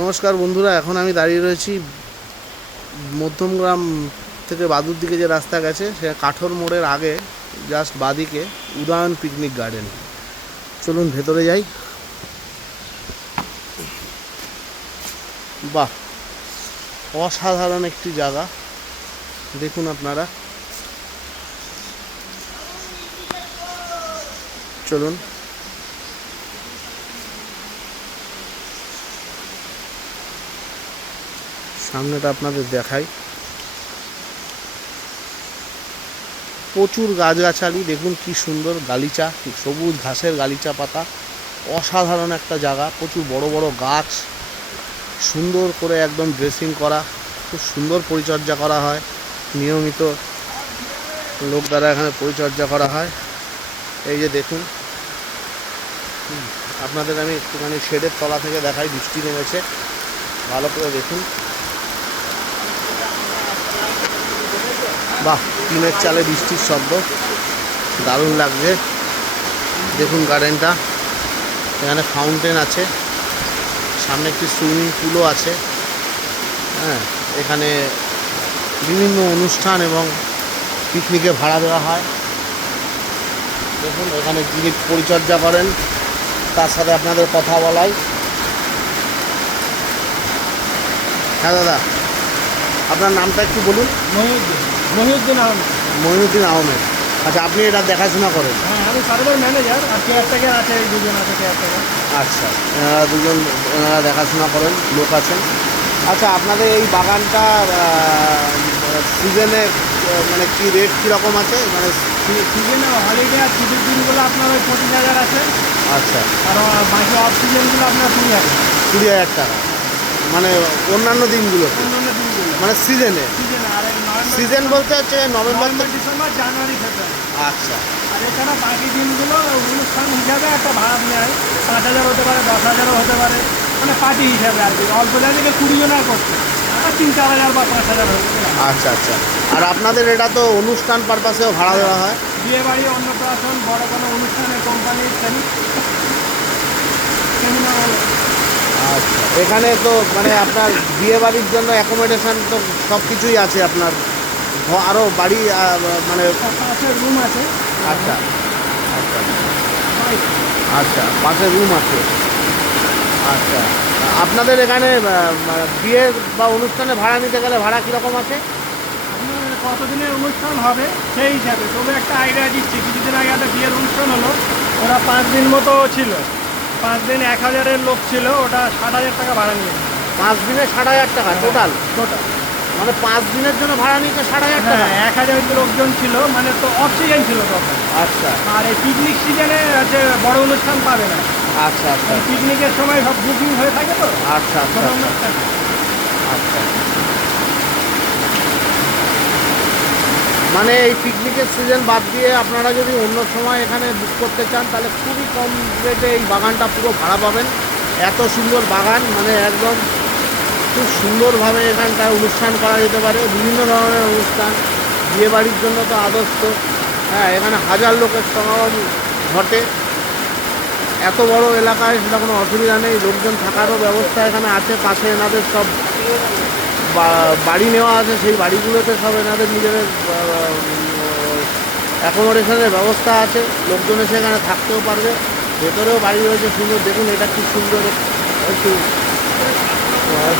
নমস্কার বন্ধুরা, এখন আমি দাঁড়িয়ে রয়েছি মধ্যমগ্রাম থেকে বাদুর দিকে যে রাস্তা গেছে সে কাঠোর মোড়ের আগে জাস্ট বাদিকে উদয়ন পিকনিক গার্ডেন। চলুন ভেতরে যাই। বাহ, অসাধারণ একটি জায়গা, দেখুন আপনারা। চলুন। সামনেটা আপনাদের দেখাই। প্রচুর গাছগাছালি, দেখুন কি সুন্দর গালিচা, সবুজ ঘাসের গালিচা পাতা। অসাধারণ একটা জায়গা, প্রচুর বড় বড় গাছ, সুন্দর করে একদম ড্রেসিং করা, খুব সুন্দর পরিচর্যা করা হয়। নিয়মিত লোক দ্বারা এখানে পরিচর্যা করা হয়। এই যে দেখুন, আপনাদের আমি একটুখানি শেডের তলা থেকে দেখাই। বৃষ্টি নেমেছে, ভালো করে দেখুন। বাহ, টিনের চালে বৃষ্টির শব্দ, দারুণ লাগছে। দেখুন গার্ডেনটা, এখানে ফাউন্টেন আছে, সামনে একটি সুইমিং পুলও আছে। হ্যাঁ, এখানে বিভিন্ন অনুষ্ঠান এবং পিকনিকে ভাড়া দেওয়া হয়। দেখুন এখানে যিনি পরিচর্যা করেন তার সাথে আপনাদের কথা বলাই। হ্যাঁ দাদা, আপনার নামটা একটু বলুন। মহিউদ্দিন আহমেদ। মঈনুদ্দিন আহমেদ। আচ্ছা, আপনি এটা দেখাশোনা করেন? হ্যাঁ, আমি সার্ভার ম্যানেজার আর কেয়ারটেকার আছে, এই দুজন আছে কেয়ারটেকার। আচ্ছা, এনারা দুজন, এনারা দেখাশোনা করেন, লোক আছেন। আচ্ছা, আপনাদের এই বাগানটা সিজনে মানে কি রেট কীরকম আছে? মানে সিজনে হলিডে আর ছুটির দিনগুলো আপনার ওই 25,000 আছে। আচ্ছা, আর বাকি অফ সিজনগুলো আপনার 20,000। 20,000 টাকা মানে অন্যান্য দিনগুলো, অন্যান্য দিনগুলো মানে সিজনে। সিজনে আর এই সিজন বলতে হচ্ছে নভেম্বর নভেম্বর, ডিসেম্বর, জানুয়ারি, ফেব্রুয়ারি। আচ্ছা আর এছাড়া বাকি দিনগুলো অনুষ্ঠান হিসাবে একটা ভাড়া নেয়। 5,000 হতে পারে, 10,000ও হতে পারে, মানে পার্টি হিসাবে আর কি। অল্প জায়গায় 20 জনের করছে, আর 3-4,000 বা 5,000 হতে পারে। আচ্ছা আচ্ছা। আর আপনাদের এটা তো অনুষ্ঠান পারপাসেও ভাড়া দেওয়া হয়? বিয়ে বাড়ি, অন্নপ্রাশন, বড় কোনো অনুষ্ঠানে, কোম্পানির সেমিনার হলো। আচ্ছা, এখানে তো মানে আপনার বিয়ে বাড়ির জন্য অ্যাকোমোডেশন তো সব কিছুই আছে আপনার, আরও বাড়ি মানে? পাশে রুম আছে। আচ্ছা আচ্ছা আচ্ছা, পাশে রুম আছে। আচ্ছা, আপনাদের এখানে বিয়ে বা অনুষ্ঠানে ভাড়া নিতে গেলে ভাড়া কীরকম আছে? আপনার কতদিনের অনুষ্ঠান হবে সেই হিসাবে, তবে একটা আইডিয়া দিচ্ছি। কিছুদিন আগে একটা বিয়ের অনুষ্ঠান হলো, ওরা 5 দিন মতো ছিল। 5 দিন 1,000-এর লোক ছিল, ওটা 60,000 টাকা ভাড়া নিয়ে। 5 দিনে 60,000 টাকা টোটাল? টোটাল মানে 5 দিনের জন্য ভাড়া নিতে 60,000 টাকা? হ্যাঁ, 1,000 লোকজন ছিল, মানে তো অফ সিজন ছিল তখন। আচ্ছা। আর এই পিকনিক সিজনে হচ্ছে বড় অনুষ্ঠান পাবে না। আচ্ছা আচ্ছা পিকনিকের সময় সব বুকিং হয়ে থাকে তো। আচ্ছা আচ্ছা ছোট অনুষ্ঠান। আচ্ছা। মানে এই পিকনিকের সিজন বাদ দিয়ে আপনারা যদি অন্য সময় এখানে বুক করতে চান তাহলে খুবই কম রেটে এই বাগানটা পুরো ভাড়া পাবেন। এত সুন্দর বাগান, মানে একদম খুব সুন্দরভাবে এখানটায় অনুষ্ঠান করা যেতে পারে, বিভিন্ন ধরনের অনুষ্ঠান। বিয়েবাড়ির জন্য তো আদর্শ। হ্যাঁ, এখানে হাজার লোকের সমাগম ঘটে। এত বড় এলাকায় সেটা কোনো অসুবিধা নেই, লোকজন থাকারও ব্যবস্থা এখানে আছে। পাশে এনাদের সব বাড়ি নেওয়া আছে, সেই বাড়িগুলোতে সব এনাদের নিজেদের অ্যাকোমোডেশনের ব্যবস্থা আছে। লোকজন এসে এখানে থাকতেও পারবে। ভেতরেও বাড়ি রয়েছে সুন্দর, দেখুন এটা কি সুন্দর, একটু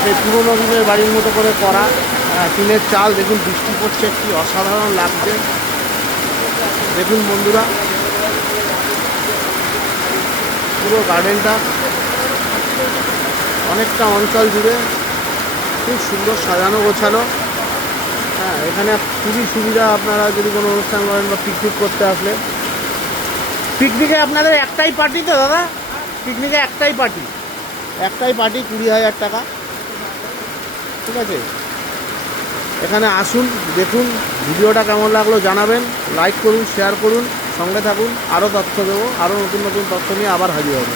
সেই পুরোনো দিনের বাড়ির মতো করে করা। টিনের চাল, দেখুন বৃষ্টি পড়ছে, কি অসাধারণ লাগছে। দেখুন বন্ধুরা, পুরো গার্ডেনটা অনেকটা অঞ্চল জুড়ে খুব সুন্দর সাজানো গোছানো। হ্যাঁ, এখানে খুবই সুবিধা আপনারা যদি কোনো অনুষ্ঠান করেন বা পিকনিক করতে আসলে। পিকনিকে আপনাদের একটাই পার্টি তো দাদা? পিকনিকে একটাই পার্টি 20,000 টাকা, ঠিক আছে? এখানে আসুন, দেখুন। ভিডিওটা কেমন লাগলো জানাবেন, লাইক করুন, শেয়ার করুন, সঙ্গে থাকুন। আরও তথ্য দেবো, আরও নতুন নতুন তথ্য নিয়ে আবার হাজির হবো।